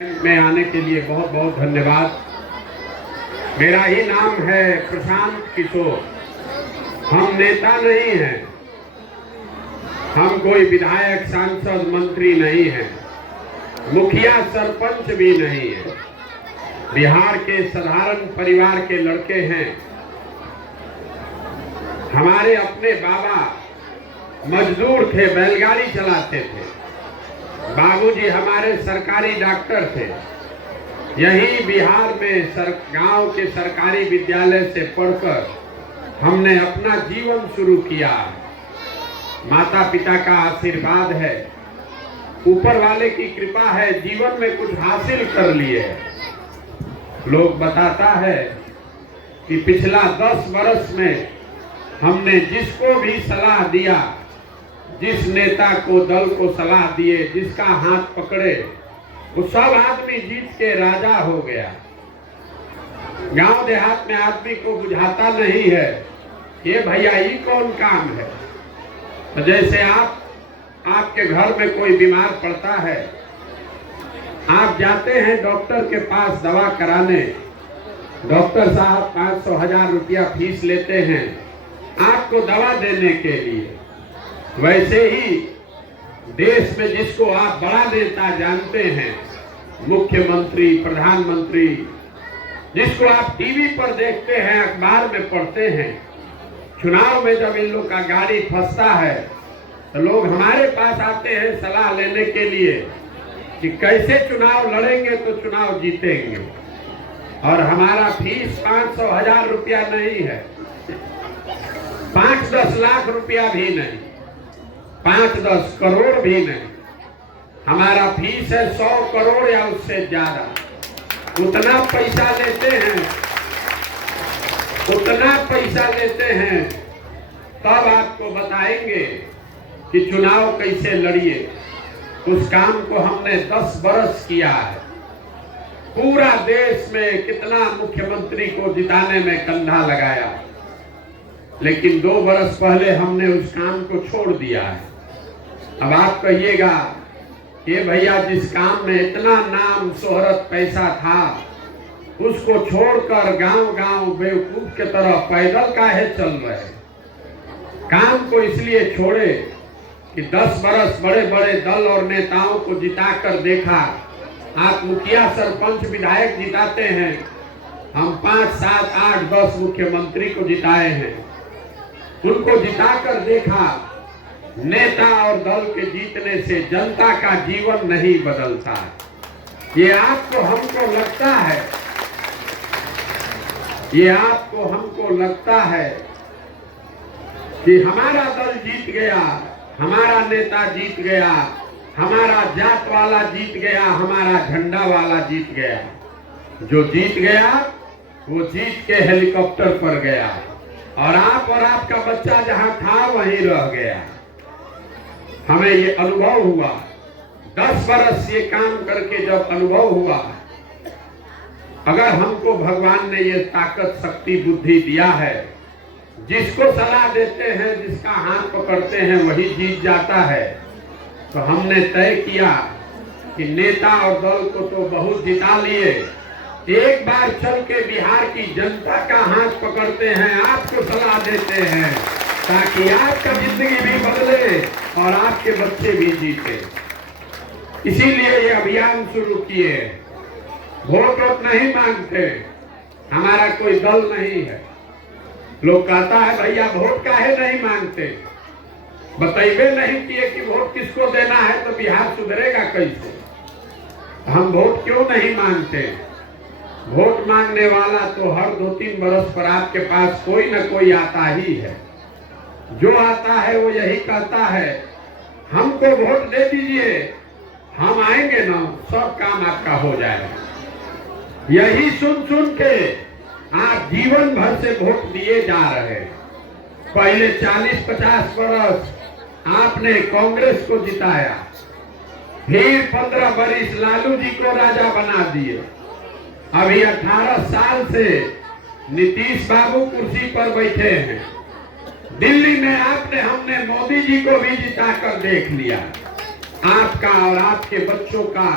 में आने के लिए बहुत बहुत धन्यवाद। मेरा ही नाम है प्रशांत किशोर। हम नेता नहीं हैं, हम कोई विधायक सांसद मंत्री नहीं हैं, मुखिया सरपंच भी नहीं है। बिहार के साधारण परिवार के लड़के हैं। हमारे अपने बाबा मजदूर थे, बैलगाड़ी चलाते थे। बाबूजी हमारे सरकारी डॉक्टर थे। यही बिहार में गांव के सरकारी विद्यालय से पढ़कर हमने अपना जीवन शुरू किया। माता पिता का आशीर्वाद है, ऊपर वाले की कृपा है, जीवन में कुछ हासिल कर लिए। लोग बताता है कि पिछला 10 वर्ष में हमने जिसको भी सलाह दिया, जिस नेता को दल को सलाह दिए, जिसका हाथ पकड़े, वो सब आदमी जीत के राजा हो गया। गांव देहात में आदमी को बुझाता नहीं है ये भैया ये कौन काम है। तो जैसे आपके घर में कोई बीमार पड़ता है, आप जाते हैं डॉक्टर के पास दवा कराने, डॉक्टर साहब 500-1000 रुपया फीस लेते हैं आपको दवा देने के लिए। वैसे ही देश में जिसको आप बड़ा नेता जानते हैं, मुख्यमंत्री, प्रधानमंत्री, जिसको आप टीवी पर देखते हैं, अखबार में पढ़ते हैं, चुनाव में जब इन लोग का गाड़ी फंसता है तो लोग हमारे पास आते हैं सलाह लेने के लिए कि कैसे चुनाव लड़ेंगे तो चुनाव जीतेंगे। और हमारा फीस 500-1000 रुपया नहीं है, 5-10 लाख रुपया भी नहीं, 5-10 करोड़ भी नहीं। हमारा फीस है 100 करोड़ या उससे ज्यादा। उतना पैसा लेते हैं तब आपको बताएंगे कि चुनाव कैसे लड़िए। उस काम को हमने 10 बरस किया है। पूरा देश में कितना मुख्यमंत्री को जिताने में कंधा लगाया, लेकिन 2 बरस पहले हमने उस काम को छोड़ दिया है। अब आप कहिएगा ये भैया जिस काम में इतना नाम शोहरत पैसा था, उसको छोड़कर गांव-गांव बेवकूफ के तरह पैदल काहे चल रहे। काम को इसलिए छोड़े कि 10 बरस बड़े बड़े दल और नेताओं को जिताकर देखा। आप मुखिया सरपंच विधायक जिताते हैं, हम 5, 7, 8, 10 मुख्यमंत्री को जिताए हैं। उनको जिताकर देखा, नेता और दल के जीतने से जनता का जीवन नहीं बदलता। ये आपको हमको लगता है कि हमारा दल जीत गया, हमारा नेता जीत गया, हमारा जात वाला जीत गया, हमारा झंडा वाला जीत गया। जो जीत गया वो जीत के हेलीकॉप्टर पर गया और आप और आपका बच्चा जहां था वहीं रह गया। हमें ये अनुभव हुआ, 10 वर्ष ये काम करके जब अनुभव हुआ, अगर हमको भगवान ने ये ताकत, शक्ति, बुद्धि दिया है, जिसको सलाह देते हैं, जिसका हाथ पकड़ते हैं वही जीत जाता है, तो हमने तय किया कि नेता और दल को तो बहुत जिता लिए, एक बार चल के बिहार की जनता का हाथ पकड़ते हैं, आपको सलाह देते हैं, ताकि आपका जिंदगी भी बदले और आपके बच्चे भी जीते। इसीलिए ये अभियान शुरू किए। वोट नहीं मांगते, हमारा कोई दल नहीं है। लोग कहता है भैया वोट काहे नहीं मांगते, बताइए नहीं किए कि वोट किसको देना है तो बिहार सुधरेगा कैसे। हम वोट क्यों नहीं मांगते? वोट मांगने वाला तो हर 2-3 बरस पर आपके पास कोई न कोई आता ही है। जो आता है वो यही कहता है हमको वोट दे दीजिए, हम आएंगे ना, सब काम आपका हो जाएगा। यही सुन के आप जीवन भर से वोट दिए जा रहे हैं। पहले 40-50 बरस आपने कांग्रेस को जिताया, फिर 15 बरस लालू जी को राजा बना दिए। अभी 18 साल से नीतीश बाबू कुर्सी पर बैठे हैं। दिल्ली में हमने मोदी जी को भी जिताकर देख लिया। आपका और आपके बच्चों का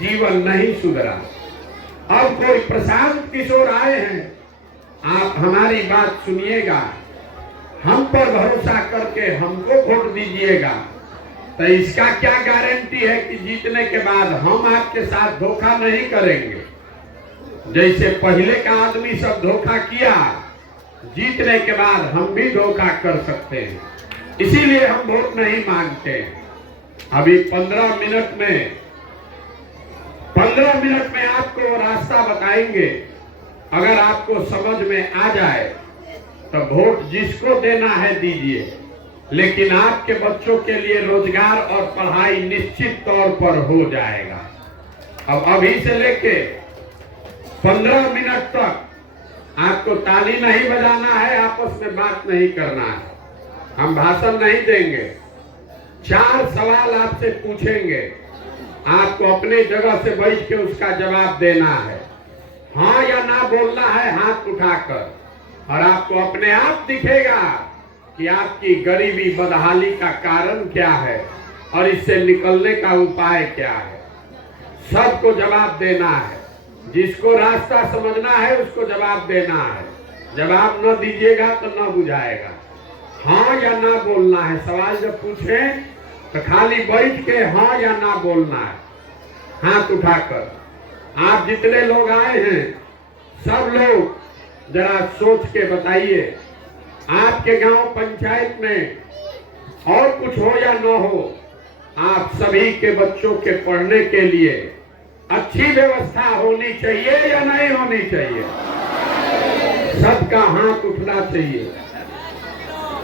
जीवन नहीं सुधरा। अब कोई प्रशांत किशोर आए हैं, आप हमारी बात सुनिएगा, हम पर भरोसा करके हमको वोट दीजिएगा, तो इसका क्या गारंटी है कि जीतने के बाद हम आपके साथ धोखा नहीं करेंगे। जैसे पहले का आदमी सब धोखा किया, जीतने के बाद हम भी धोखा कर सकते हैं, इसीलिए हम वोट नहीं मांगते। अभी 15 मिनट में आपको रास्ता बताएंगे। अगर आपको समझ में आ जाए तो वोट जिसको देना है दीजिए, लेकिन आपके बच्चों के लिए रोजगार और पढ़ाई निश्चित तौर पर हो जाएगा। अब अभी से लेके 15 मिनट तक आपको ताली नहीं बजाना है, आपस में बात नहीं करना है, हम भाषण नहीं देंगे। 4 सवाल आपसे पूछेंगे, आपको अपने जगह से बैठ के उसका जवाब देना है, हाँ या ना बोलना है हाथ उठाकर, और आपको अपने आप दिखेगा कि आपकी गरीबी बदहाली का कारण क्या है और इससे निकलने का उपाय क्या है। सबको जवाब देना है, जिसको रास्ता समझना है उसको जवाब देना है। जवाब न दीजिएगा तो न बुझाएगा, हाँ या ना बोलना है। सवाल जब पूछें तो खाली बैठ के हाँ या ना बोलना है, हाथ उठाकर। आप जितने लोग आए हैं सब लोग जरा सोच के बताइए, आपके गांव पंचायत में और कुछ हो या न हो, आप सभी के बच्चों के पढ़ने के लिए अच्छी व्यवस्था होनी चाहिए या नहीं होनी चाहिए? सबका हाथ उठना चाहिए।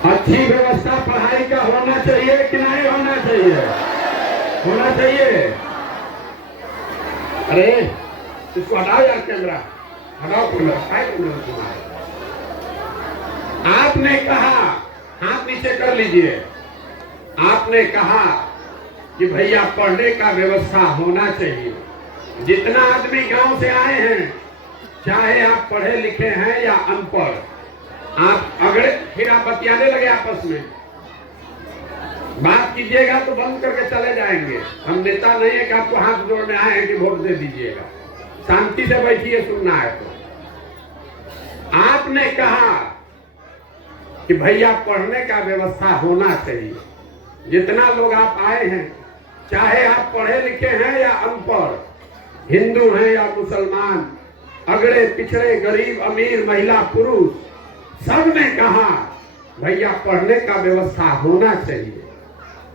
अच्छी व्यवस्था पढ़ाई का होना चाहिए कि नहीं होना चाहिए? होना चाहिए। अरे इसको हटाओ यार, कैमरा हटाओ, तुम्हारे। आपने कहा, हाथ नीचे कर लीजिए, आपने कहा कि भैया पढ़ने का व्यवस्था होना चाहिए। जितना आदमी गांव से आए हैं, चाहे आप पढ़े लिखे हैं या अनपढ़, आप अगर फिर आप बतियाने लगे आपस में, बात कीजिएगा तो बंद करके चले जाएंगे। हम नेता नहीं है कि आपको हाथ जोड़ने आए हैं कि वोट दे दीजिएगा। शांति से बैठिए, सुनना है तो। आपने कहा कि भैया पढ़ने का व्यवस्था होना चाहिए। जितना लोग आप आए हैं, चाहे आप पढ़े लिखे हैं या अनपढ़, हिंदू हैं या मुसलमान, अगड़े पिछड़े, गरीब अमीर, महिला पुरुष, सब ने कहा भैया पढ़ने का व्यवस्था होना चाहिए।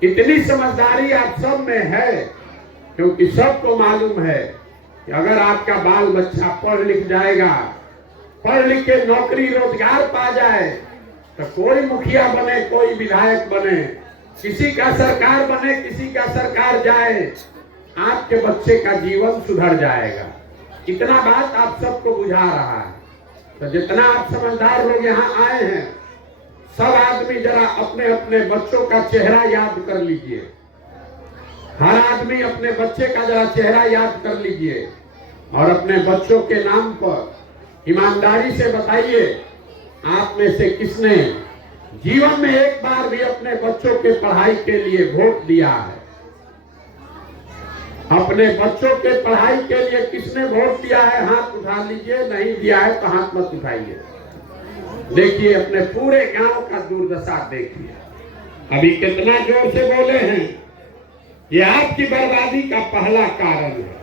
इतनी समझदारी आप सब में है, क्योंकि सबको मालूम है कि अगर आपका बाल बच्चा पढ़ लिख जाएगा, पढ़ लिख के नौकरी रोजगार पा जाए, तो कोई मुखिया बने, कोई विधायक बने, किसी का सरकार बने, किसी का सरकार जाए, आपके बच्चे का जीवन सुधर जाएगा। इतना बात आप सबको बुझा रहा है। तो जितना आप समझदार लोग यहाँ आए हैं, सब आदमी जरा अपने अपने बच्चों का चेहरा याद कर लीजिए। हर आदमी अपने बच्चे का जरा चेहरा याद कर लीजिए और अपने बच्चों के नाम पर ईमानदारी से बताइए, आप में से किसने जीवन में एक बार भी अपने बच्चों के पढ़ाई के लिए वोट दिया है? अपने बच्चों के पढ़ाई के लिए किसने वोट दिया है? हाथ उठा लीजिए। नहीं दिया है तो हाथ मत उठाइए। देखिए, अपने पूरे गांव का दुर्दशा देखिए। अभी कितना जोर से बोले हैं, ये आपकी बर्बादी का पहला कारण है।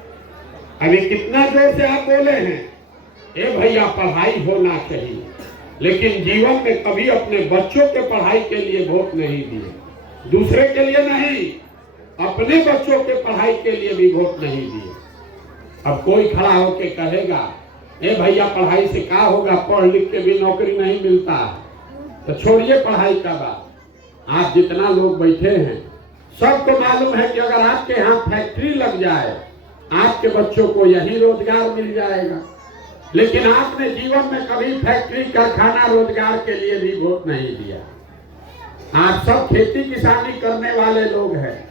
अभी कितना जोर से आप बोले हैं, ए भैया पढ़ाई होना चाहिए, लेकिन जीवन में कभी अपने बच्चों के पढ़ाई के लिए वोट नहीं दिए। दूसरे के लिए नहीं, अपने बच्चों के पढ़ाई के लिए भी वोट नहीं दिए। अब कोई खड़ा होके कहेगा, ए भैया पढ़ाई से क्या होगा, पढ़ लिख के भी नौकरी नहीं मिलता, तो छोड़िए पढ़ाई का बात। आप जितना लोग बैठे हैं, सबको मालूम है कि अगर आपके यहाँ फैक्ट्री लग जाए, आपके बच्चों को यही रोजगार मिल जाएगा। लेकिन आपने जीवन में कभी फैक्ट्री, कारखाना, रोजगार के लिए भी वोट नहीं दिया। आप सब खेती किसानी करने वाले लोग हैं।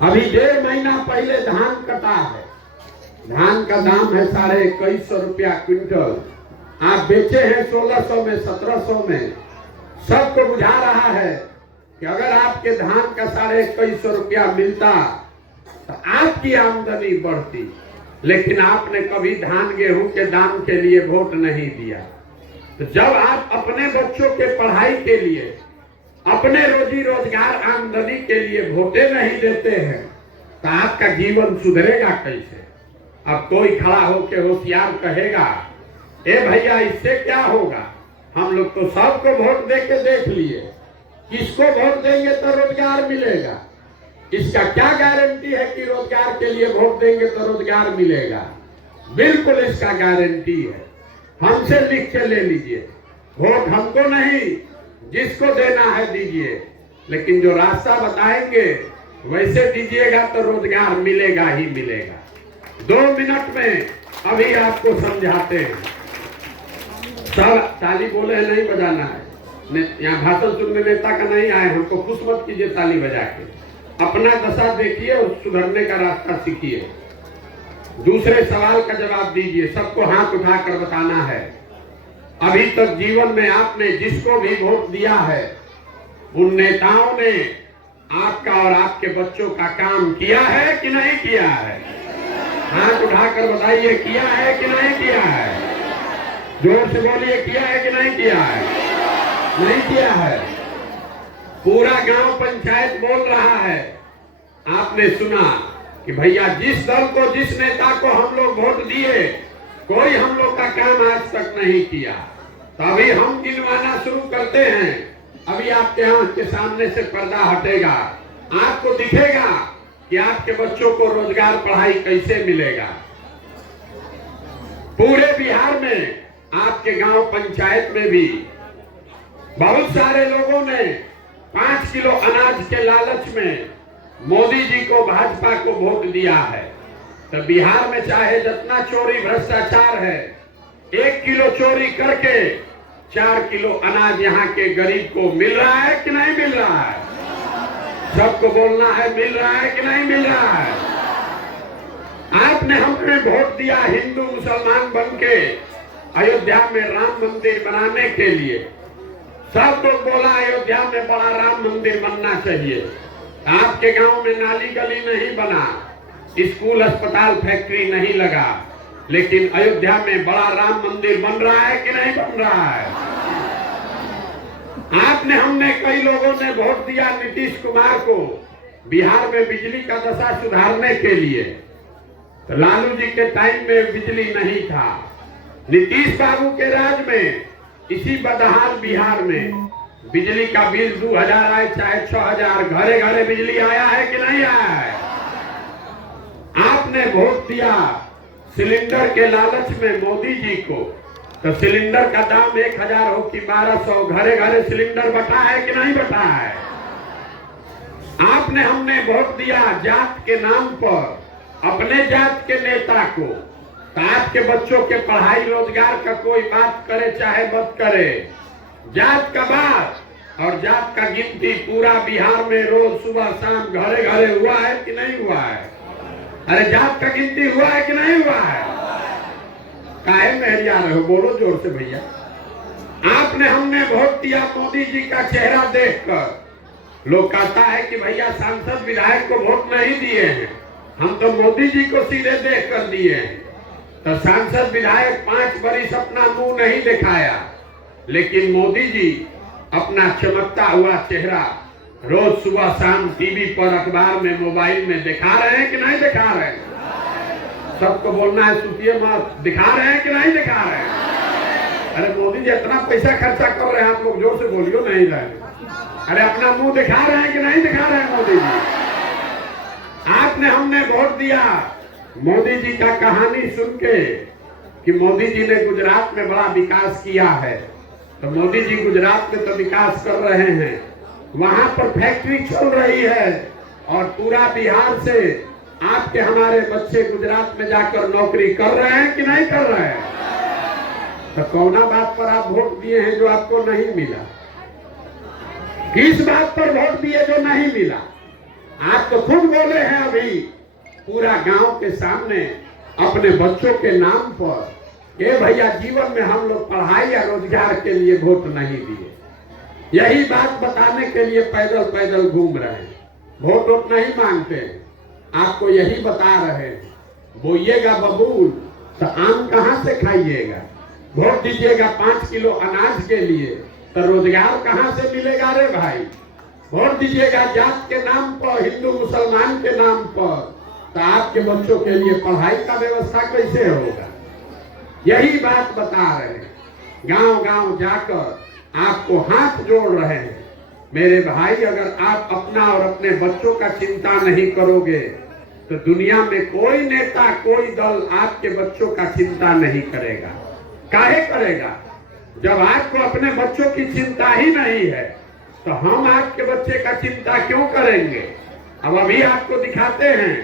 अभी 1.5 महीना पहले धान कटा है, धान का दाम है 2150 रुपया क्विंटल। आप बेचे हैं 1600 में, 1700 में। सबको बुझा रहा है कि अगर आपके धान का 2150 रुपया मिलता तो आपकी आमदनी बढ़ती। लेकिन आपने कभी धान गेहूं के दाम के लिए वोट नहीं दिया। तो जब आप अपने बच्चों के पढ़ाई के लिए, अपने रोजी रोजगार आमदनी के लिए वोटे नहीं देते हैं, तो आपका जीवन सुधरेगा कैसे? अब कोई खड़ा होकर होशियार कहेगा, ए भैया इससे क्या होगा, हम लोग तो सबको वोट दे के देख लिए, किसको वोट देंगे तो रोजगार मिलेगा, इसका क्या गारंटी है कि रोजगार के लिए वोट देंगे तो रोजगार मिलेगा? बिल्कुल इसका गारंटी है। हमसे लिख के ले लीजिए, वोट हमको नहीं, जिसको देना है दीजिए, लेकिन जो रास्ता बताएंगे वैसे दीजिएगा तो रोजगार मिलेगा ही मिलेगा। 2 मिनट में अभी आपको समझाते हैं। सब ताली बोले हैं, नहीं बजाना है। यहाँ भाषण सुनने नेता का नहीं आए, हमको खुश मत कीजिए ताली बजा के। अपना दशा देखिए और सुधरने का रास्ता सीखिए। दूसरे सवाल का जवाब दीजिए, सबको हाथ उठाकर बताना है। अभी तक जीवन में आपने जिसको भी वोट दिया है, उन नेताओं ने आपका और आपके बच्चों का काम किया है कि नहीं किया है? हाथ उठाकर बताइए, किया है कि नहीं किया है? जोर से बोलिए, किया है कि नहीं किया है? नहीं किया है। पूरा गांव पंचायत बोल रहा है। आपने सुना कि भैया जिस दल को, जिस नेता को हम लोग वोट दिए, कोई हम लोग का काम आज तक नहीं किया। तो अभी हम गिनवाना शुरू करते हैं। अभी आपके आंख के सामने से पर्दा हटेगा, आपको दिखेगा कि आपके बच्चों को रोजगार, पढ़ाई कैसे मिलेगा। पूरे बिहार में, आपके गांव पंचायत में भी बहुत सारे लोगों ने 5 किलो अनाज के लालच में मोदी जी को, भाजपा को वोट दिया है। तो बिहार में चाहे जितना चोरी भ्रष्टाचार है, 1 किलो चोरी करके 4 किलो अनाज यहाँ के गरीब को मिल रहा है कि नहीं मिल रहा है? सबको बोलना है, मिल रहा है कि नहीं मिल रहा है? आपने हमें वोट दिया हिंदू मुसलमान बन के अयोध्या में राम मंदिर बनाने के लिए। सब लोग बोला अयोध्या में बड़ा राम मंदिर बनना चाहिए। आपके गांव में नाली गली नहीं बना, स्कूल अस्पताल फैक्ट्री नहीं लगा, लेकिन अयोध्या में बड़ा राम मंदिर बन रहा है कि नहीं बन रहा है? आपने, हमने, कई लोगों ने वोट दिया नीतीश कुमार को बिहार में बिजली का दशा सुधारने के लिए। तो लालू जी के टाइम में बिजली नहीं था। नीतीश बाबू के राज में इसी बदहाल बिहार में बिजली का बिल 2000 आए चाहे 6000, घरे घरे बिजली आया है कि नहीं आया है? आपने वोट दिया सिलेंडर के लालच में मोदी जी को। तो सिलेंडर का दाम 1000 हो कि 1200, घरे घरे सिलेंडर बटा है कि नहीं बटा है? आपने, हमने वोट दिया जात के नाम पर अपने जात के नेता को। तो आपके बच्चों के पढ़ाई रोजगार का कोई बात करे चाहे मत करे, जात का बात और जात का गिनती पूरा बिहार में रोज सुबह शाम घरे घरे हुआ है कि नहीं हुआ है? अरे जात का गिनती हुआ है कि नहीं हुआ है? काहे मेहरिया रहे हो, बोलो जोर से भैया। आपने, हमने वोट दिया मोदी जी का चेहरा देखकर। लोग कहता है कि भैया सांसद विधायक को वोट नहीं दिए हैं, हम तो मोदी जी को सीधे देख कर दिए हैं। तो सांसद विधायक 5 बरिस अपना मुंह नहीं दिखाया, लेकिन मोदी जी अपना चमकता हुआ चेहरा रोज सुबह शाम टीवी पर, अखबार में, मोबाइल में दिखा रहे हैं कि नहीं दिखा रहे हैं? सबको बोलना है, सुनिए मत, दिखा रहे हैं कि नहीं दिखा रहे हैं? अरे मोदी जी इतना पैसा खर्चा कर रहे हैं, आप लोग जोर से बोलियो नहीं रहे। अरे अपना मुंह दिखा रहे हैं कि नहीं दिखा रहे हैं मोदी जी? आपने, हमने वोट दिया मोदी जी का कहानी सुन के कि मोदी जी ने गुजरात में बड़ा विकास किया है। तो मोदी जी गुजरात में तो विकास कर रहे हैं, वहां पर फैक्ट्री चल रही है और पूरा बिहार से आपके, हमारे बच्चे गुजरात में जाकर नौकरी कर रहे हैं कि नहीं कर रहे हैं? तो कौना बात पर आप वोट दिए हैं जो आपको नहीं मिला? किस बात पर वोट दिए जो नहीं मिला? आप तो खुद बोले हैं अभी पूरा गांव के सामने अपने बच्चों के नाम पर, ये भैया जीवन में हम लोग पढ़ाई या रोजगार के लिए वोट नहीं दिए। यही बात बताने के लिए पैदल पैदल घूम रहे हैं, वोट नहीं मांगते हैं। आपको यही बता रहे हैं, बोइएगा बबूल तो आम कहाँ से खाइएगा, वोट दीजिएगा 5 किलो अनाज के लिए तो रोजगार कहाँ से मिलेगा रे भाई, वोट दीजिएगा जात के नाम पर, हिंदू मुसलमान के नाम पर, तो आपके बच्चों के लिए पढ़ाई का व्यवस्था कैसे होगा। यही बात बता रहे हैं, गांव गांव जाकर आपको हाथ जोड़ रहे हैं। मेरे भाई, अगर आप अपना और अपने बच्चों का चिंता नहीं करोगे तो दुनिया में कोई नेता, कोई दल आपके बच्चों का चिंता नहीं करेगा। काहे करेगा? जब आपको अपने बच्चों की चिंता ही नहीं है तो हम आपके बच्चे का चिंता क्यों करेंगे। अब अभी आपको दिखाते हैं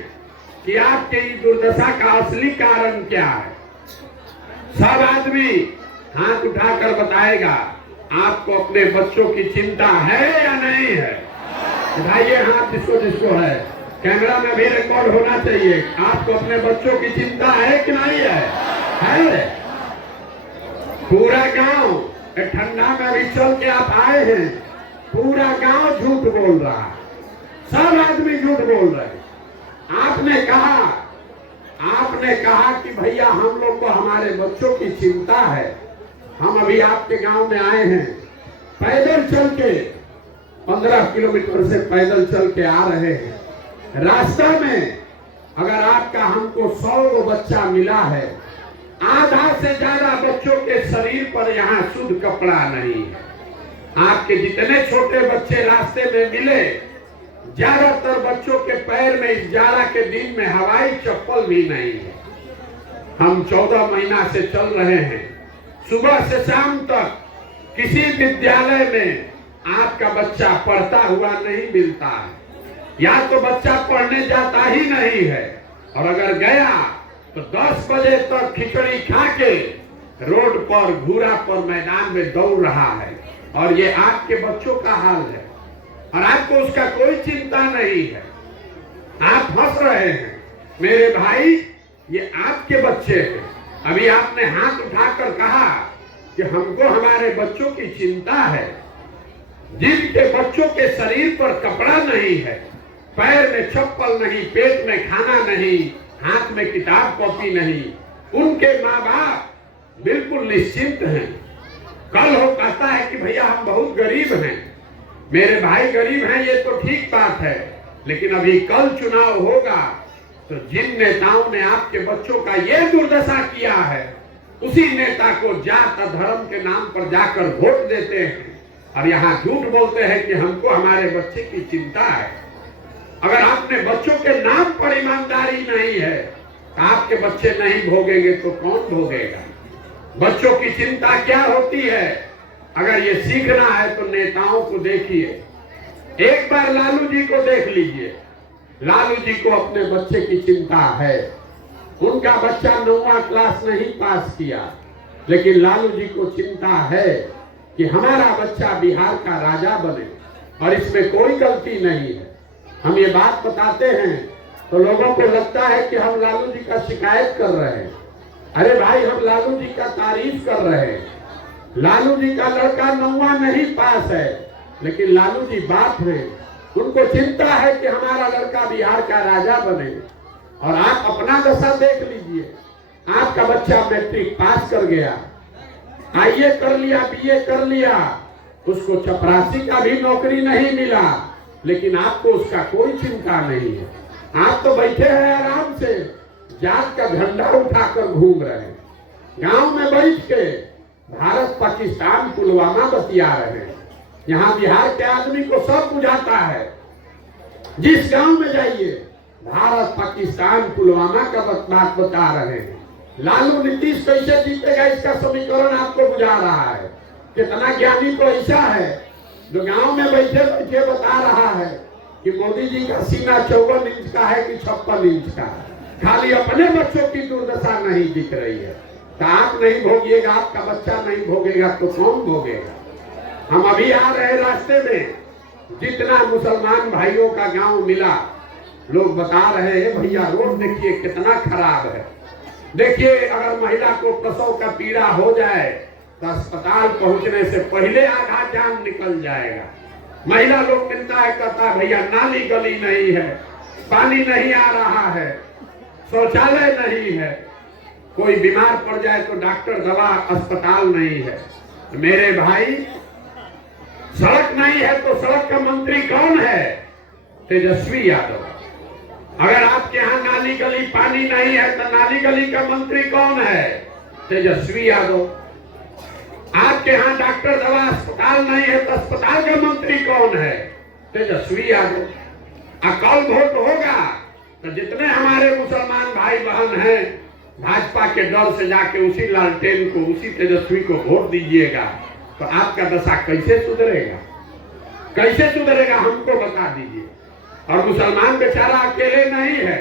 कि आपके इस दुर्दशा का असली कारण क्या है। सब आदमी हाथ उठाकर बताएगा आपको अपने बच्चों की चिंता है या नहीं है। उठाइए हाथ जिसको जिसको है, कैमरा में भी रिकॉर्ड होना चाहिए। आपको अपने बच्चों की चिंता है कि नहीं है? पूरा गांव ठंडा में अभी चल के आप आए हैं, पूरा गांव झूठ बोल रहा है, सब आदमी झूठ बोल रहे हैं। आपने कहा कि भैया हम लोग को हमारे बच्चों की चिंता है। हम अभी आपके गांव में आए हैं, पैदल चल के 15 किलोमीटर से पैदल चल के आ रहे हैं। रास्ता में अगर आपका हमको 100 बच्चा मिला है, आधा से ज्यादा बच्चों के शरीर पर यहाँ शुद्ध कपड़ा नहीं है। आपके जितने छोटे बच्चे रास्ते में मिले, ज्यादातर बच्चों के पैर में इस जाड़ा के दिन में हवाई चप्पल भी नहीं है। हम 14 महीना से चल रहे हैं, सुबह से शाम तक किसी विद्यालय में आपका बच्चा पढ़ता हुआ नहीं मिलता है, या तो बच्चा पढ़ने जाता ही नहीं है, और अगर गया तो 10 बजे तक खिचड़ी खा के रोड पर, घूरा पर मैदान में दौड़ रहा है। और ये आपके बच्चों का हाल है और आपको उसका कोई चिंता नहीं है। आप हंस रहे हैं। मेरे भाई, ये आपके बच्चे हैं। अभी आपने हाथ उठाकर कहा कि हमको हमारे बच्चों की चिंता है। जिनके बच्चों के शरीर पर कपड़ा नहीं है, पैर में चप्पल नहीं, पेट में खाना नहीं, हाथ में किताब कॉपी नहीं, उनके माँ बाप बिल्कुल निश्चिंत हैं। कल हो कहता है कि भैया हम बहुत गरीब हैं। मेरे भाई, गरीब हैं ये तो ठीक बात है, लेकिन अभी कल चुनाव होगा तो जिन नेताओं ने आपके बच्चों का ये दुर्दशा किया है, उसी नेता को जात धर्म के नाम पर जाकर वोट देते हैं और यहाँ झूठ बोलते हैं कि हमको हमारे बच्चे की चिंता है। अगर आपने बच्चों के नाम पर ईमानदारी नहीं है तो आपके बच्चे नहीं भोगेंगे तो कौन भोगेगा। बच्चों की चिंता क्या होती है, अगर ये सीखना है तो नेताओं को देखिए। एक बार लालू जी को देख लीजिए। लालू जी को अपने बच्चे की चिंता है। उनका बच्चा 9वां क्लास नहीं पास किया, लेकिन लालू जी को चिंता है कि हमारा बच्चा बिहार का राजा बने और इसमें कोई गलती नहीं है। हम ये बात बताते हैं तो लोगों को लगता है कि हम लालू जी का शिकायत कर रहे हैं। अरे भाई, हम लालू जी का तारीफ कर रहे हैं। लालू जी का लड़का 9वां नहीं पास है, लेकिन लालू जी बाप हैं। उनको चिंता है कि हमारा लड़का बिहार का राजा बने। और आप अपना दशा देख लीजिए। आपका बच्चा मैट्रिक पास कर गया, आईए कर लिया, बीए कर लिया, उसको चपरासी का भी नौकरी नहीं मिला, लेकिन आपको उसका कोई चिंता नहीं है। आप तो बैठे हैं आराम से, जात का झंडा उठाकर घूम रहे हैं। गांव में बैठ के भारत पाकिस्तान पुलवामा बतिया रहे हैं। यहाँ बिहार के आदमी को सब बुझाता है। जिस गांव में जाइए भारत पाकिस्तान पुलवामा का बात बता रहे हैं। लालू नीतीश कैसे जीतेगा इसका समीकरण आपको बुझा रहा है। कितना ज्ञानी तो ऐसा है जो गांव में बैठे बैठे बता रहा है कि मोदी जी का सीना 54 इंच का है कि 56 इंच का। खाली अपने बच्चों की दुर्दशा नहीं दिख रही है। तो आप नहीं भोगिएगा, आपका बच्चा नहीं भोगेगा तो कौन भोगेगा। हम अभी आ रहे रास्ते में, जितना मुसलमान भाइयों का गांव मिला, लोग बता रहे हैं भैया रोड देखिए कितना खराब है। देखिए, अगर महिला को प्रसव का पीड़ा हो जाए तो अस्पताल पहुंचने से पहले आधा जान निकल जाएगा। महिला लोग मिलता है, कहता है भैया नाली गली नहीं है, पानी नहीं आ रहा है, शौचालय नहीं है, कोई बीमार पड़ जाए तो डॉक्टर, दवा, अस्पताल नहीं है। मेरे भाई, सड़क नहीं है तो सड़क का मंत्री कौन है? तेजस्वी यादव। अगर आपके यहाँ नाली गली पानी नहीं है तो नाली गली का मंत्री कौन है? तेजस्वी यादव। आपके यहाँ डॉक्टर, दवा, अस्पताल नहीं है तो अस्पताल का मंत्री कौन है? तेजस्वी यादव। कल वोट होगा तो जितने हमारे मुसलमान भाई बहन हैं, भाजपा के डर से जाके उसी लालटेन को, उसी तेजस्वी को वोट दीजिएगा, तो आपका दशा कैसे सुधरेगा? कैसे सुधरेगा हमको बता दीजिए। और मुसलमान बेचारा अकेले नहीं है,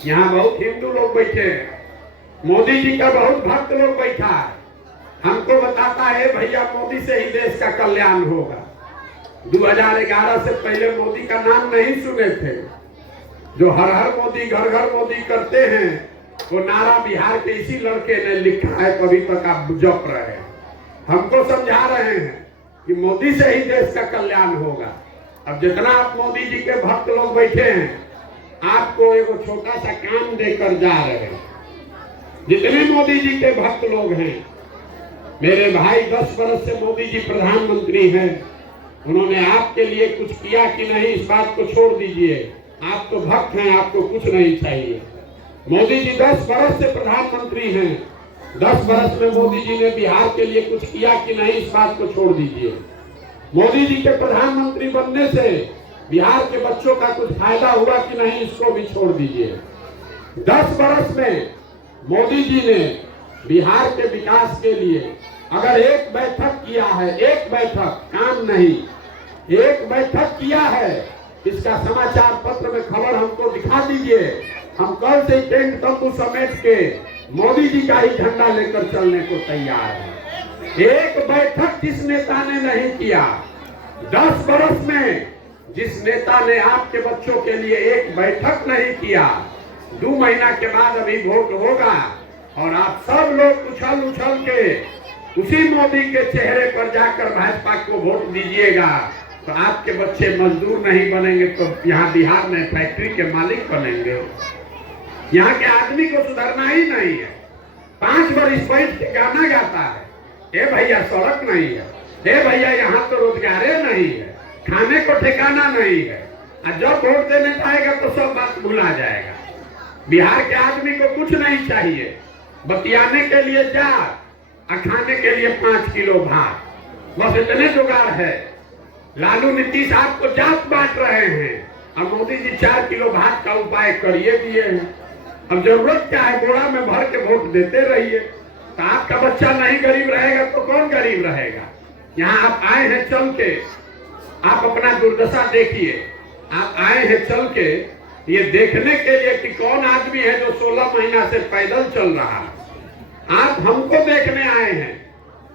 यहाँ बहुत हिंदू लोग बैठे हैं, मोदी जी का बहुत भक्त लोग बैठा है, हमको बताता है भैया मोदी से ही देश का कल्याण होगा। 2011 से पहले मोदी का नाम नहीं सुने थे। जो हर हर मोदी, घर घर मोदी करते हैं, वो नारा बिहार के इसी लड़के ने लिखा है, कभी तक आप जप रहे हैं। हमको समझा रहे हैं कि मोदी से ही देश का कल्याण होगा। अब जितना आप मोदी जी के भक्त लोग बैठे हैं, आपको एक छोटा सा काम देकर जा रहे हैं। जितने मोदी जी के भक्त लोग हैं, मेरे भाई 10 वर्ष से मोदी जी प्रधानमंत्री हैं, उन्होंने आपके लिए कुछ किया कि नहीं, इस बात को छोड़ दीजिए। आप तो भक्त हैं, आपको कुछ नहीं चाहिए। मोदी जी 10 वर्ष से प्रधानमंत्री हैं, 10 वर्ष में मोदी जी ने बिहार के लिए कुछ किया कि नहीं, इस बात को छोड़ दीजिए। मोदी जी के प्रधानमंत्री बनने से बिहार के बच्चों का कुछ फायदा हुआ कि नहीं, इसको भी छोड़ दीजिए। 10 वर्ष में मोदी जी ने बिहार के विकास के लिए अगर एक बैठक किया है, एक बैठक, काम नहीं, एक बैठक किया है, इसका समाचार पत्र में खबर हमको दिखा दीजिए। हम कल से टेंट तंबू समेट के मोदी जी का ही झंडा लेकर चलने को तैयार है। एक बैठक जिस नेता ने नहीं किया, 10 वर्ष में जिस नेता ने आपके बच्चों के लिए एक बैठक नहीं किया, 2 महीना के बाद अभी वोट होगा और आप सब लोग उछल उछल के उसी मोदी के चेहरे पर जाकर भाजपा को वोट दीजिएगा, तो आपके बच्चे मजदूर नहीं बनेंगे तो यहाँ बिहार में फैक्ट्री के मालिक बनेंगे। यहाँ के आदमी को सुधरना ही नहीं है। 5 वर्ष बैठ के गाना गाता है, ए भैया सड़क नहीं है, ए भैया यहाँ तो रोजगार नहीं है, खाने को ठिकाना नहीं है। और जब वोट देने जाएगा तो सब बात भुला जाएगा। बिहार के आदमी को कुछ नहीं चाहिए, बतियाने के लिए जा और खाने के लिए 5 किलो भात, बस इतने जुगाड़ है। लालू नीतीश आपको जात बांट रहे हैं और मोदी जी 4 किलो भात का उपाय करिए दिए हैं। अब जरूरत क्या है, बोरा में भर के वोट देते रहिए। तो आपका बच्चा नहीं गरीब रहेगा तो कौन गरीब रहेगा? यहाँ आप आए हैं चल के, आप अपना दुर्दशा देखिए। आप आए हैं चल के ये देखने के लिए कि कौन आदमी है जो 16 महीना से पैदल चल रहा है। आप हमको देखने आए हैं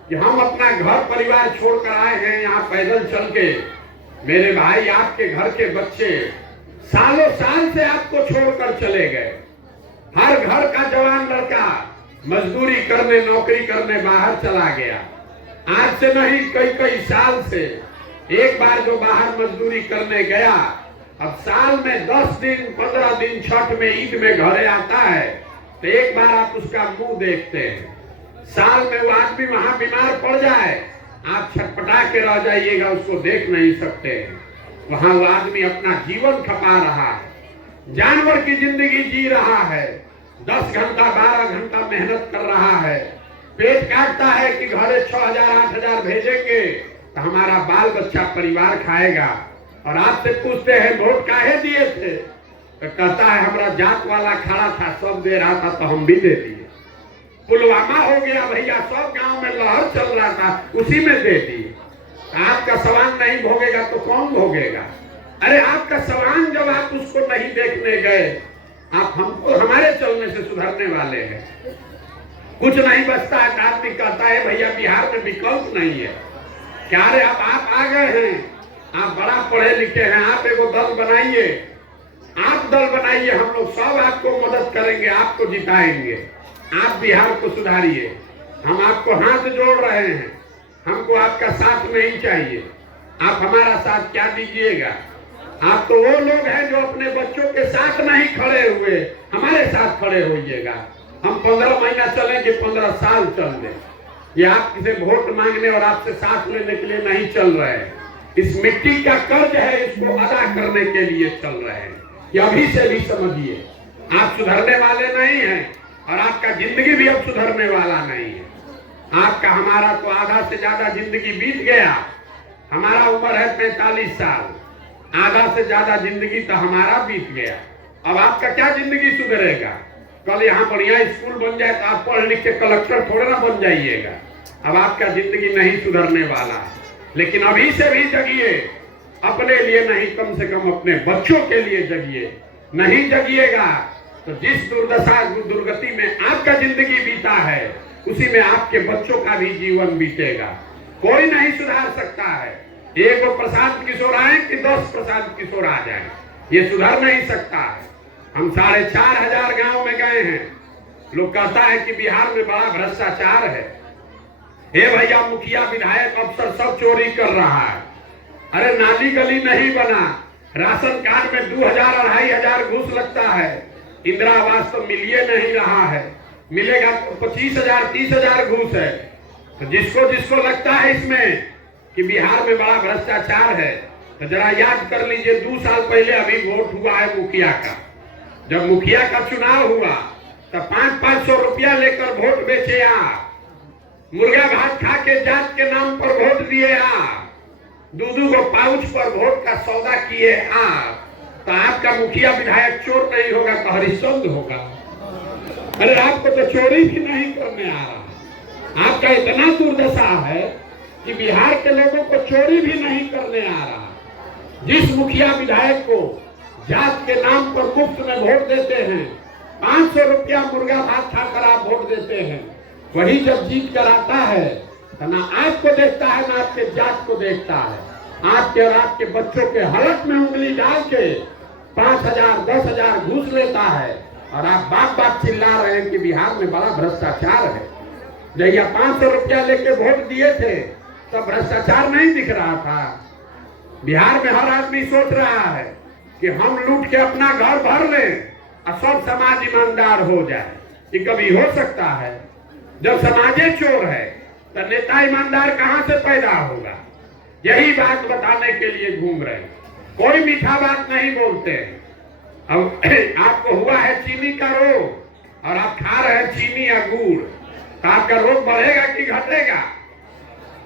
कि हम अपना घर परिवार छोड़कर आए हैं यहाँ पैदल चल के। मेरे भाई, आपके घर के बच्चे सालों साल से आपको छोड़कर चले गए। हर घर का जवान लड़का मजदूरी करने, नौकरी करने बाहर चला गया। आज से नहीं, कई साल से एक बार जो बाहर मजदूरी करने गया, अब साल में 10 दिन 15 दिन छठ में, ईद में घरे आता है तो एक बार आप उसका मुंह देखते हैं। साल में वो आदमी वहां बीमार पड़ जाए, आप छटपटा के रह जाइएगा, उसको देख नहीं सकते। वहां वो आदमी अपना जीवन खपा रहा है, जानवर की जिंदगी जी रहा है, 10 घंटा 12 घंटा मेहनत कर रहा है, पेट काटता है कि घरे 6000 8000 भेजेंगे तो हमारा बाल बच्चा परिवार खाएगा। और आपसे पूछते हैं वोट काहे दिए थे, तो कहता है हमारा जात वाला खड़ा था, सब दे रहा था तो हम भी दे दिए। पुलवामा हो गया भैया, सब गांव में लहर चल रहा था, उसी में दे दिए। आपका सवाल नहीं भोगेगा तो कौन भोगेगा? अरे आपका सवाल जब आप उसको नहीं देखने गए, आप हमको हमारे चलने से सुधरने वाले हैं। कुछ नहीं बचता है, आदमी कहता है भैया बिहार में विकल्प नहीं है। क्या रे, आप आ गए हैं, आप बड़ा पढ़े लिखे हैं, आप एगो दल बनाइए, आप दल बनाइए, हम लोग सब आपको मदद करेंगे, आपको जिताएंगे, आप बिहार को सुधारिए। हम आपको हाथ जोड़ रहे हैं, हमको आपका साथ नहीं चाहिए। आप हमारा साथ क्या दीजिएगा? आप तो वो लोग हैं जो अपने बच्चों के साथ नहीं खड़े हुए, हमारे साथ खड़े होइएगा। हम 15 महीना चलेंगे, 15 साल चल दें। ये आप किसी वोट मांगने और आपसे साथ लेने के लिए नहीं चल रहे हैं। इस मिट्टी का कर्ज है, इसको अदा करने के लिए चल रहे हैं। ये अभी से भी समझिए, आप सुधरने वाले नहीं हैं और आपका जिंदगी भी अब सुधरने वाला नहीं है। आपका हमारा तो आधा से ज्यादा जिंदगी बीत गया। हमारा उम्र है 45 साल, आधा से ज्यादा जिंदगी तो हमारा बीत गया। अब आपका क्या जिंदगी सुधरेगा? कल यहाँ बढ़िया स्कूल बन जाए तो आप पढ़ लिख के कलेक्टर थोड़े ना बन जाइएगा। अब आपका जिंदगी नहीं सुधरने वाला है। लेकिन अभी से भी जगिए, अपने लिए नहीं, कम से कम अपने बच्चों के लिए जगिए। नहीं जगिएगा तो जिस दुर्दशा दुर्गति में आपका जिंदगी बीता है, उसी में आपके बच्चों का भी जीवन बीतेगा। कोई नहीं सुधार सकता है। एक वो प्रशांत किशोर आए कि 10 प्रशांत किशोर आ जाए, ये सुधर नहीं सकता है। हम 4,500 गांव में गए हैं। लोग कहता है कि बिहार में बड़ा भ्रष्टाचार है। हे भैया, मुखिया विधायक अफसर सब चोरी कर रहा है। अरे नाली गली नहीं बना, राशन कार्ड में 2,000 2,500 घूस लगता है। इंदिरा आवास तो मिलिए नहीं रहा है, मिलेगा तो 25,000 30,000 घूस है। तो जिसको जिसको लगता है इसमें कि बिहार में बड़ा भ्रष्टाचार है, तो जरा याद कर लीजिए 2 साल पहले अभी वोट हुआ है मुखिया का। जब मुखिया का चुनाव हुआ तो 500-500 रुपया लेकर वोट बेचे आप, मुर्गा भात खा के जात के नाम पर वोट दिए आप, 2-2 को पाउच पर वोट का सौदा किए आप। तो आपका मुखिया विधायक चोर नहीं होगा तो हरिश्चंद्र होगा। अरे आपको तो चोरी भी नहीं करने आ रहा। आपका इतना दुर्दशा है कि बिहार के लोगों को चोरी भी नहीं करने आ रहा। जिस मुखिया विधायक को जात के नाम पर मुफ्त में वोट देते हैं, 500 रुपया मुर्गा भात खाकर आप वोट देते हैं, वही जब जीत कर आता है तो ना आपको देखता है ना आपके जात को देखता है। आपके और आपके बच्चों के हलक में उंगली डाल के 5,000 10,000 घूस लेता है और आप बात बात चिल्ला रहे हैं कि बिहार में बड़ा भ्रष्टाचार है। जब यह 500 रुपया लेके वोट दिए थे तब भ्रष्टाचार नहीं दिख रहा था। बिहार में हर आदमी सोच रहा है कि हम लूट के अपना घर भर लें और सब समाज ईमानदार हो जाए। ये कभी हो सकता है? जब समाजे चोर है तो नेता ईमानदार कहां से पैदा होगा? यही बात बताने के लिए घूम रहे हैं। कोई मीठा बात नहीं बोलते हैं। अब आपको हुआ है चीनी का रोग और आप खा रहे हैं चीनी या गुड़, तो आपका रोग बढ़ेगा कि घटेगा?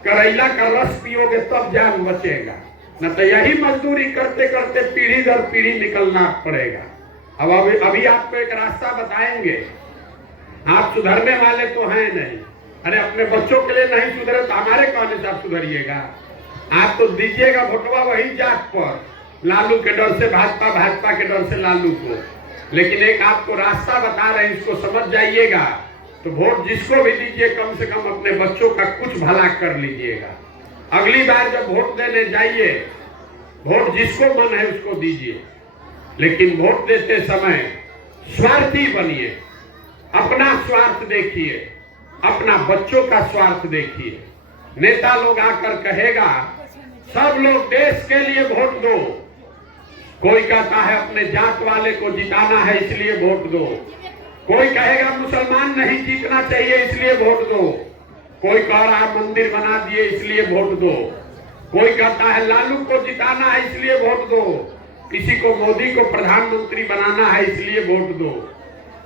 करेला का रस पियोगे तब जान बचेगा, न तो यही मजदूरी करते करते पीढ़ी दर पीढ़ी निकलना पड़ेगा। अब अभी आपको एक रास्ता बताएंगे। आप सुधरने वाले तो हैं नहीं। अरे अपने बच्चों के लिए नहीं सुधरे तो हमारे कहने से आप सुधरिएगा? आप तो दीजिएगा वोटवा वही जात पर, लालू के डर से भाजपा, भाजपा के डर से लालू को। लेकिन एक आपको रास्ता बता रहे हैं, इसको समझ जाइएगा। तो वोट जिसको भी दीजिए, कम से कम अपने बच्चों का कुछ भला कर लीजिएगा। अगली बार जब वोट देने जाइए, वोट जिसको मन है उसको दीजिए, लेकिन वोट देते समय स्वार्थी बनिए। अपना स्वार्थ देखिए, अपना बच्चों का स्वार्थ देखिए। नेता लोग आकर कहेगा सब लोग देश के लिए वोट दो, कोई कहता है अपने जात वाले को जिताना है इसलिए वोट दो, कोई कहेगा मुसलमान नहीं जीतना चाहिए इसलिए वोट दो, कोई कह रहा है मंदिर बना दिए इसलिए वोट दो, कोई कहता है लालू को जिताना है इसलिए वोट दो, किसी को मोदी को प्रधानमंत्री बनाना है इसलिए वोट दो।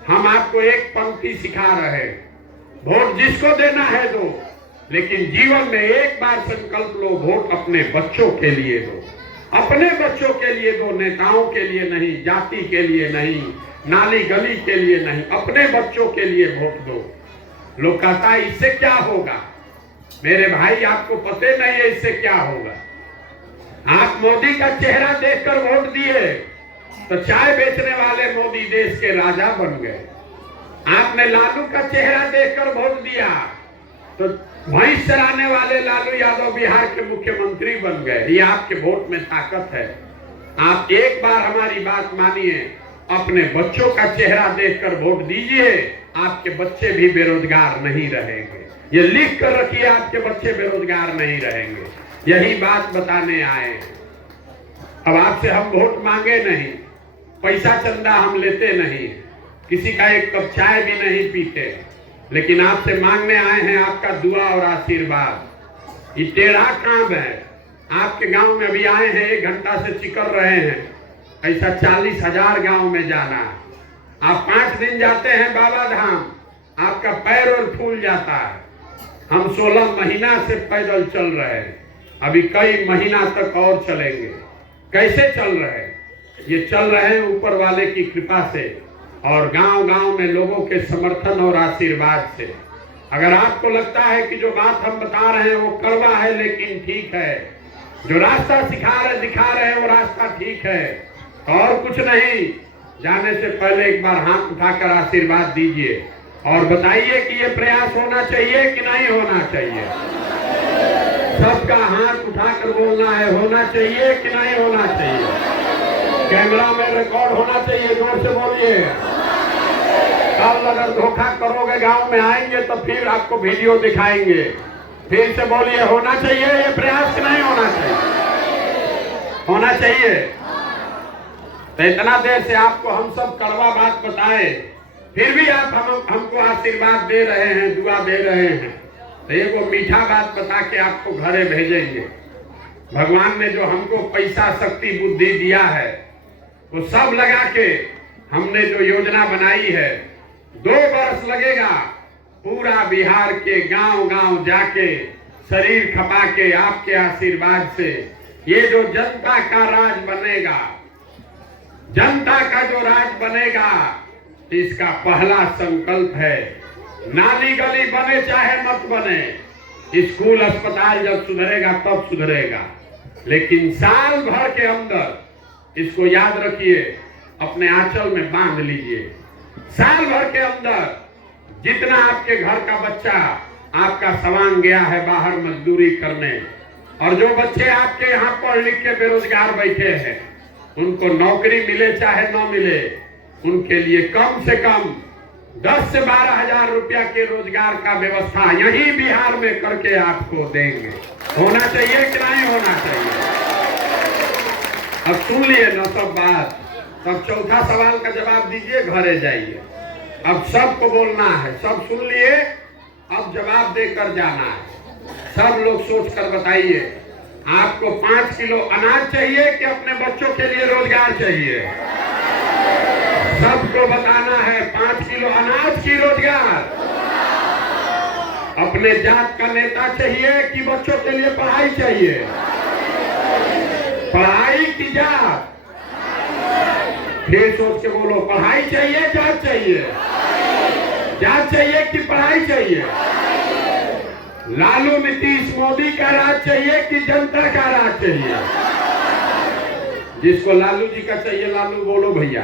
हम आपको एक पंक्ति सिखा रहे हैं, वोट जिसको देना है दो, लेकिन जीवन में एक बार संकल्प लो, वोट अपने बच्चों के लिए दो। अपने बच्चों के लिए दो, नेताओं के लिए नहीं, जाति के लिए नहीं, नाली गली के लिए नहीं, अपने बच्चों के लिए वोट दो। लोग कहता है इससे क्या होगा? मेरे भाई आपको पता नहीं है इससे क्या होगा। आप मोदी का चेहरा देखकर वोट दिए तो चाय बेचने वाले मोदी देश के राजा बन गए। आपने लालू का चेहरा देखकर वोट दिया तो भैंस चराने वाले लालू यादव बिहार के मुख्यमंत्री बन गए। ये आपके वोट में ताकत है। आप एक बार हमारी बात मानिए, अपने बच्चों का चेहरा देखकर वोट दीजिए, आपके बच्चे भी बेरोजगार नहीं रहेंगे। ये लिख कर रखिए, आपके बच्चे बेरोजगार नहीं रहेंगे। यही बात बताने आए हैं। अब आपसे हम वोट मांगे नहीं, पैसा चंदा हम लेते नहीं, किसी का एक कप चाय भी नहीं पीते, लेकिन आपसे मांगने आए हैं आपका दुआ और आशीर्वाद। ये टेढ़ा काम है। आपके गांव में अभी आए हैं, 1 घंटा से चिकर रहे हैं, ऐसा 40,000 गांव में जाना। आप 5 दिन जाते हैं बाबा धाम, आपका पैर और फूल जाता है। हम 16 महीना से पैदल चल रहे हैं, अभी कई महीना तक और चलेंगे। कैसे चल रहे हैं? ये चल रहे हैं ऊपर वाले की कृपा से और गांव-गांव में लोगों के समर्थन और आशीर्वाद से। अगर आपको लगता है कि जो बात हम बता रहे हैं वो कड़वा है लेकिन ठीक है, जो रास्ता दिखा रहे हैं वो रास्ता ठीक है, तो और कुछ नहीं, जाने से पहले एक बार हाथ उठाकर आशीर्वाद दीजिए और बताइए कि ये प्रयास होना चाहिए कि नहीं होना चाहिए। सबका हाथ उठाकर बोलना है, होना चाहिए कि नहीं होना चाहिए। कैमरा में रिकॉर्ड होना चाहिए, जोर से बोलिए। कल अगर धोखा करोगे गांव में आएंगे तो फिर आपको वीडियो दिखाएंगे। फिर से बोलिए, होना चाहिए ये प्रयास कि नहीं होना चाहिए? होना चाहिए। तो इतना देर से आपको हम सब कड़वा बात बताए, फिर भी आप हमको आशीर्वाद दे रहे हैं, दुआ दे रहे हैं, तो ये वो मीठा बात बता के आपको घरे भेजेंगे। भगवान ने जो हमको पैसा, शक्ति, बुद्धि दिया है वो सब लगा के हमने जो योजना बनाई है, 2 बरस लगेगा पूरा बिहार के गांव-गांव जाके शरीर खपा के आपके आशीर्वाद से ये जो जनता का राज बनेगा, जनता का जो राज बनेगा, इसका पहला संकल्प है, नाली गली बने चाहे मत बने, स्कूल अस्पताल जब सुधरेगा तब सुधरेगा, लेकिन साल भर के अंदर इसको याद रखिए, अपने आंचल में बांध लीजिए। साल भर के अंदर जितना आपके घर का बच्चा आपका सवांग गया है बाहर मजदूरी करने, और जो बच्चे आपके यहाँ पढ़ लिख के बेरोजगार बैठे हैं, उनको नौकरी मिले चाहे न मिले, उनके लिए कम से कम 10 से 12 हजार रुपया के रोजगार का व्यवस्था यही बिहार में करके आपको देंगे। होना चाहिए कि नहीं होना चाहिए? अब सुन लिए ना सब बात, तब चौथा सवाल का जवाब दीजिए, घरे जाइए। अब सबको बोलना है, सब सुन लिए, अब जवाब देकर जाना है। सब लोग सोच कर बताइए, आपको 5 किलो अनाज चाहिए कि अपने बच्चों के लिए रोजगार चाहिए? सबको बताना है, 5 किलो अनाज की रोजगार। अपने जात का नेता चाहिए कि बच्चों के लिए पढ़ाई चाहिए? पढ़ाई की जात? फिर सोच के बोलो, पढ़ाई चाहिए, जात चाहिए? जात चाहिए कि पढ़ाई चाहिए? लालू नीतीश मोदी का राज चाहिए कि जनता का राज चाहिए? जिसको लालू जी का चाहिए, लालू बोलो भैया।